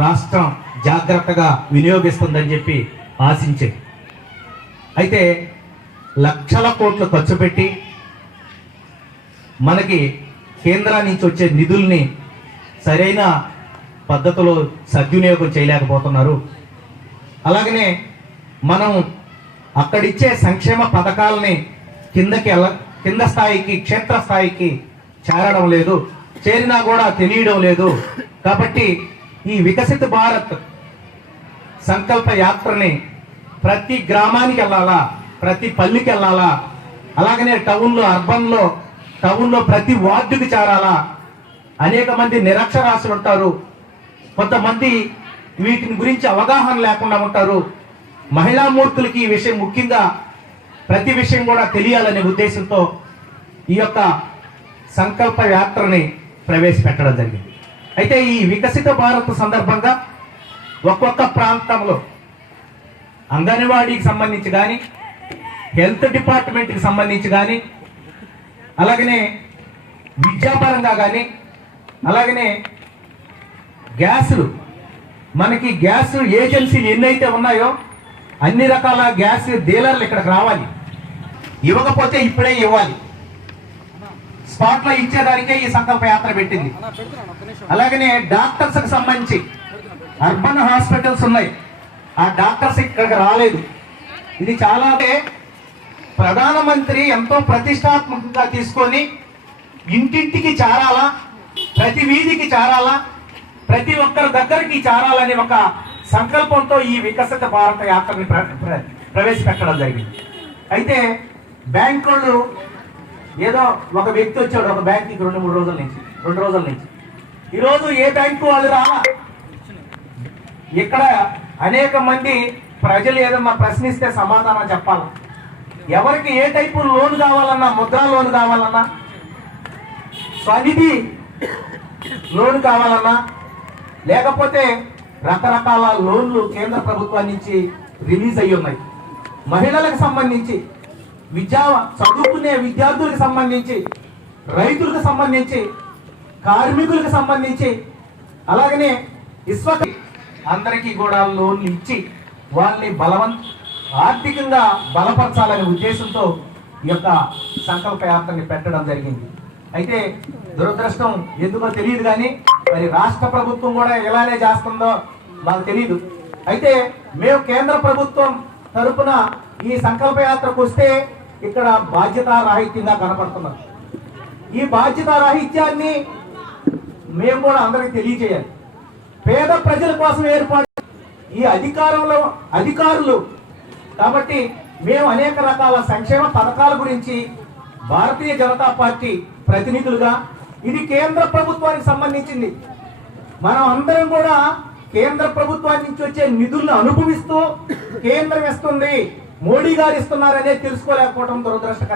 రాష్ట్రం జాగ్రత్తగా వినియోగిస్తుందని చెప్పి ఆశించే. అయితే లక్షల కోట్లు ఖర్చు పెట్టి మనకి కేంద్రం నుంచి వచ్చే నిధుల్ని సరైన పద్ధతిలో సద్వినియోగం చేయలేకపోతున్నారు. అలాగనే మనం అక్కడిచ్చే సంక్షేమ పథకాలని కింద స్థాయికి, క్షేత్రస్థాయికి చేరడం లేదు, చేరినా కూడా తెలియడం లేదు. కాబట్టి ఈ వికసిత భారత్ సంకల్ప యాత్రని ప్రతి గ్రామానికి వెళ్ళాలా, ప్రతి పల్లికి వెళ్ళాలా, అలాగనే టౌన్లో ప్రతి వార్డుకి చేరాలా. అనేక మంది నిరక్షరాస్యులు ఉంటారు, కొంతమంది వీటిని గురించి అవగాహన లేకుండా ఉంటారు. మహిళా మూర్తులకి ఈ విషయం ముఖ్యంగా ప్రతి విషయం కూడా తెలియాలనే ఉద్దేశంతో ఈ యొక్క సంకల్ప యాత్రని ప్రవేశపెట్టడం జరిగింది. అయితే ఈ వికసిత భారత్ సందర్భంగా ఒక్కొక్క ప్రాంతంలో అంగన్వాడీకి సంబంధించి కానీ, హెల్త్ డిపార్ట్మెంట్కి సంబంధించి కానీ, అలాగనే విద్యాపరంగా కానీ, అలాగనే గ్యాసులు, మనకి గ్యాస్ ఏజెన్సీలు ఎన్నైతే ఉన్నాయో అన్ని రకాల గ్యాస్ డీలర్లు ఇక్కడికి రావాలి. ఇవ్వకపోతే ఇప్పుడే ఇవ్వాలి. స్పాట్లో ఇచ్చేదానికే ఈ సంకల్ప యాత్ర పెట్టింది. అలాగనే డాక్టర్స్కి సంబంధించి అర్బన్ హాస్పిటల్స్ ఉన్నాయి, ఆ డాక్టర్స్ ఇక్కడికి రాలేదు. ఇది చాలా ప్రధానమంత్రి ఎంతో ప్రతిష్టాత్మకంగా తీసుకొని ఇంటింటికి చేరాలా, ప్రతి వీధికి చేరాలా, ప్రతి ఒక్కరి దగ్గరికి చేరాలని ఒక సంకల్పంతో ఈ వికసిత భారత యాత్రని ప్రవేశపెట్టడం జరిగింది. అయితే బ్యాంకులు ఏదో ఒక వ్యక్తి వచ్చాడు ఒక బ్యాంక్కి 2 రోజుల నుంచి ఈరోజు ఏ బ్యాంకు వాళ్ళు రాలా. ఇక్కడ అనేక మంది ప్రజలు ఏదన్నా ప్రశ్నిస్తే సమాధానం చెప్పాలి. ఎవరికి ఏ టైపు లోన్ కావాలన్నా, ముద్రా లోన్ కావాలన్నా, స్వనిధి లోన్ కావాలన్నా, లేకపోతే రకరకాల లోన్లు కేంద్ర ప్రభుత్వం నుంచి రిలీజ్ అయ్యి ఉన్నాయి. మహిళలకు సంబంధించి, చదువుకునే విద్యార్థులకు సంబంధించి, రైతులకు సంబంధించి, కార్మికులకు సంబంధించి, అలాగనే అందరికీ కూడా లోన్లు ఇచ్చి వాళ్ళని ఆర్థికంగా బలపరచాలనే ఉద్దేశంతో ఈ యొక్క సంకల్ప యాత్రని పెట్టడం జరిగింది. అయితే దురదృష్టం ఎందుకో తెలియదు, కానీ మరి రాష్ట్ర ప్రభుత్వం కూడా ఎలానే చేస్తుందో మాకు తెలియదు. అయితే మేము కేంద్ర ప్రభుత్వం తరపున ఈ సంకల్ప యాత్రకు వస్తే ఇక్కడ బాధ్యతారాహిత్యంగా కనపడుతున్నాం. ఈ బాధ్యతారాహిత్యాన్ని మేము కూడా అందరికి తెలియజేయాలి. పేద ప్రజల కోసం ఏర్పాటు ఈ అధికారులు కాబట్టి మేము అనేక రకాల సంక్షేమ పథకాల గురించి భారతీయ జనతా పార్టీ ప్రతినిధులుగా, ఇది కేంద్ర ప్రభుత్వానికి సంబంధించింది, మనం అందరం కూడా కేంద్ర ప్రభుత్వానికి నుంచి వచ్చే నిధులను అనుభవిస్తూ కేంద్రం ఇస్తుంది, మోడీ గారు ఇస్తున్నారనే తెలుసుకోలేకపోవడం దురదృష్టకరం.